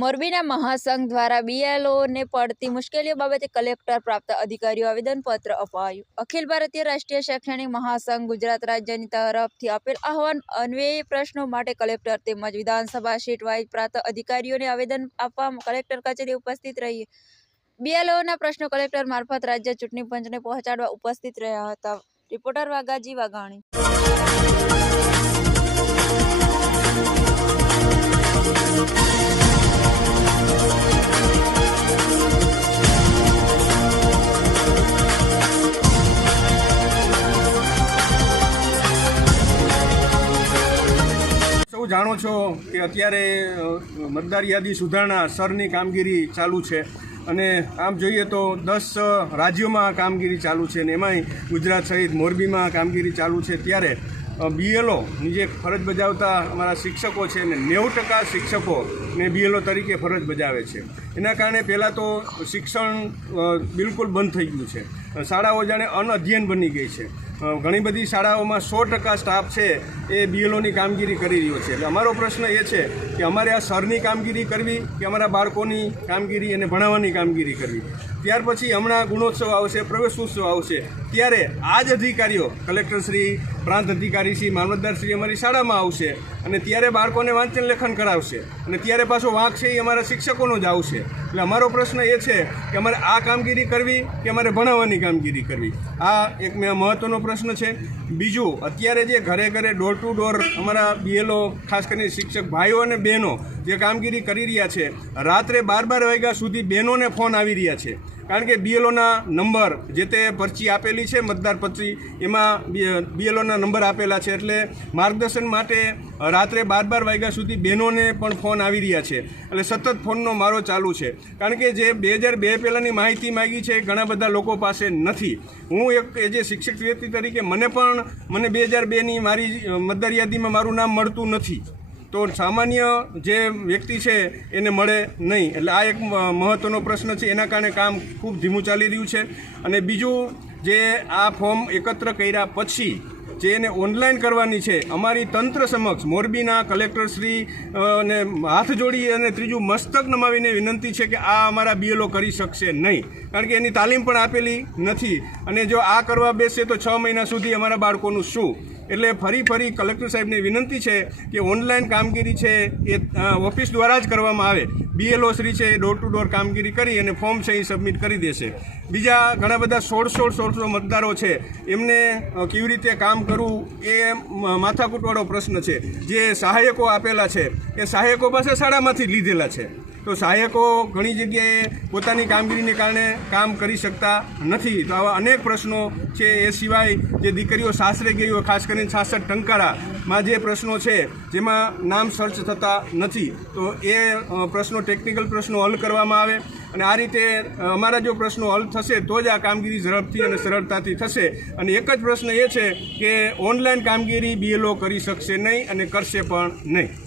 મોરબીના મહાસંઘ દ્વારા બીએલઓને પડતી મુશ્કેલીઓ બાબતે કલેક્ટર પ્રાપ્ત અધિકારીઓ આવેદનપત્ર અપાયું। અખિલ ભારતીય રાષ્ટ્રીય શૈક્ષણિક મહાસંઘ ગુજરાત રાજ્યની તરફથી આપેલ આહવાન અન્વયે પ્રશ્નો માટે કલેક્ટર તેમજ વિધાનસભા સીટ વાઇઝ પ્રાપ્ત અધિકારીઓને આવેદન આપવા કલેક્ટર કચેરી ઉપસ્થિત રહી બીએલઓના પ્રશ્નો કલેક્ટર મારફત રાજ્ય ચૂંટણી પંચને પહોંચાડવા ઉપસ્થિત રહ્યા હતા। રિપોર્ટર વાઘાજી વાઘાણી। જાણો છો કે અત્યારે મતદાર યાદી સુધારણા સરની કામગીરી ચાલુ છે અને આમ જોઈએ તો 10 રાજ્યોમાં કામગીરી ચાલુ છે અને એમાંય ગુજરાત સહિત મોરબીમાં કામગીરી ચાલુ છે। ત્યારે બીએલઓની જે ફરજ બજાવતા અમારા શિક્ષકો છે ને 90% શિક્ષકોને બીએલઓ તરીકે ફરજ બજાવે છે। એના કારણે પહેલાં તો શિક્ષણ બિલકુલ બંધ થઈ ગયું છે। શાળાઓ જાણે અનઅધ્યયન બની ગઈ છે। ઘણી બધી શાળાઓમાં 100% સ્ટાફ છે એ બીએલઓની કામગીરી કરી રહ્યો છે। એટલે અમારો પ્રશ્ન એ છે કે અમારે આ સરની કામગીરી કરવી કે અમારા બાળકોની કામગીરી અને ભણાવવાની કામગીરી કરવી। ત્યાર પછી હમણાં ગુણોત્સવ આવશે, પ્રવેશોત્સવ આવશે, ત્યારે આ જ અધિકારીઓ કલેક્ટરશ્રી, પ્રાંત અધિકારીશ્રી, મામલતદારશ્રી અમારી શાળામાં આવશે અને ત્યારે બાળકોને વાંચન લેખન કરાવશે અને ત્યારે પાછો વાંક છે એ અમારા શિક્ષકોનો જ આવશે। એટલે અમારો પ્રશ્ન એ છે કે અમારે આ કામગીરી કરવી કે અમારે ભણાવવાની કામગીરી કરવી, આ એક મહત્ત્વનો પ્રશ્ન છે। બીજું, અત્યારે જે ઘરે ઘરે ડોર ટુ ડોર અમારા બીએલઓ ખાસ કરીને શિક્ષક ભાઈઓ અને બહેનો જે કામગીરી કરી રહ્યા છે, રાત્રે 12 વાગ્યા સુધી બહેનોને ફોન આવી રહ્યા છે। કારણ કે બીએલઓના નંબર જે તે પરચી આપેલી છે, મતદાર પરચી, એમાં બીએલઓના નંબર આપેલા છે। એટલે માર્ગદર્શન માટે રાત્રે 12 વાગ્યા સુધી બહેનોને પણ ફોન આવી રહ્યા છે। એટલે સતત ફોનનો મારો ચાલુ છે, કારણ કે જે 2002 પહેલાંની માહિતી માગી છે એ ઘણા બધા લોકો પાસે નથી। હું એક જે શિક્ષક વ્યક્તિ તરીકે મને 2002ની મારી મતદાર યાદીમાં મારું નામ મળતું નથી, તો સામાન્ય જે વ્યક્તિ છે એને મળે નહીં। એટલે આ એક મહત્ત્વનો પ્રશ્ન છે, એના કારણે કામ ખૂબ ધીમું ચાલી રહ્યું છે। અને બીજું, જે આ ફોર્મ એકત્ર કર્યા પછી જે એને ઓનલાઈન કરવાની છે, અમારી તંત્ર સમક્ષ મોરબીના કલેક્ટરશ્રી ને હાથ જોડી અને ત્રીજું મસ્તક નમાવીને વિનંતી છે કે આ અમારા બીએલઓ કરી શકશે નહીં, કારણ કે એની તાલીમ પણ આપેલી નથી અને જો આ કરવા બેસે તો 6 મહિના સુધી અમારા બાળકોનું શું। એટલે ફરી કલેક્ટર સાહેબને વિનંતી છે કે ઓનલાઈન કામગીરી છે એ ઓફિસ દ્વારા જ કરવામાં આવે। બીએલઓ શ્રી છે એ ડોર ટુ ડોર કામગીરી કરી અને ફોર્મ છે એ સબમિટ કરી દેશે। બીજા ઘણા બધા 1600 મતદારો છે, એમને કેવી રીતે કામ કરવું એ માથાકૂટવાળો પ્રશ્ન છે। જે સહાયકો આપેલા છે એ સહાયકો પાસે શાળામાંથી લીધેલા છે, તો સહાયકો ઘણી જગ્યાએ પોતાની કામગીરીને કારણે કામ કરી શકતા નથી। તો આવા અનેક પ્રશ્નો છે। એ સિવાય જે દીકરીઓ સાસરે ગઈ હોય, ખાસ કરીને 66 ટંકારામાં જે પ્રશ્નો છે જેમાં નામ સર્ચ થતા નથી, તો એ પ્રશ્નો, ટેકનિકલ પ્રશ્નો હલ કરવામાં આવે અને આ રીતે અમારા જો પ્રશ્નો હલ થશે તો જ આ કામગીરી ઝડપથી અને સરળતાથી થશે। અને એક જ પ્રશ્ન એ છે કે ઓનલાઈન કામગીરી બીએલઓ કરી શકશે નહીં અને કરશે પણ નહીં।